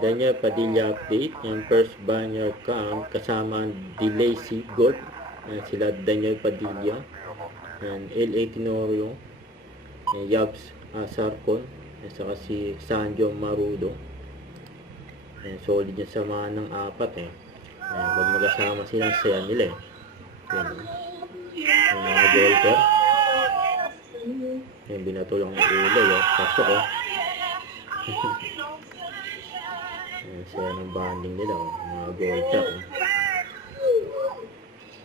Daniel Padilla update. Yung first banner count kasama ang Delacy Gold. Sila Daniel Padilla. And L.A. Tenorio. Yabs Sarcon. At saka si Sanjo Marudo. Solid yung samahan ng apat pag magkasama sila, saya nila Yan. Yung mga golfer. Yung binatulong ng ulo pasok saya ng banding nila mga golfer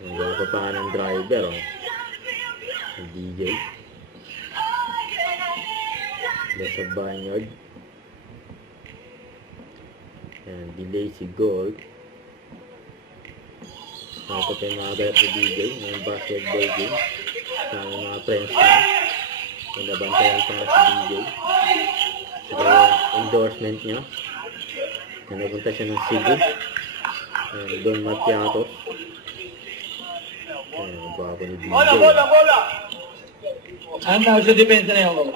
yung gawin pa ng driver yung DJ nasa vineyard. Yan, delay si Gold. Tapos yung mga ganap ni DJ ng basketball game sa mga friends na yung nabantayan pa nga si DJ so endorsement niya na napunta siya ng Cebu Don Matiatos bago ni DJ ang tawag sa depensa na yung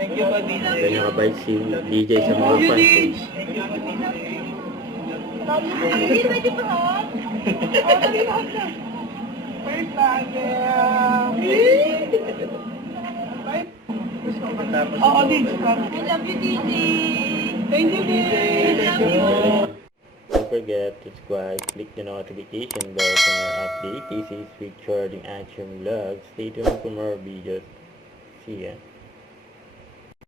thank you po, DJ. Kaya nakabike si DJ sa mga fans Hindi, pwede pa ha? Dali lahat na. First Oo, DJ. I love you, DJ. Thank you, DJ. Love you. Don't forget to subscribe, click the notification bell for more updates. This is Richard in Action Vlog. Stay tuned for more videos. See ya.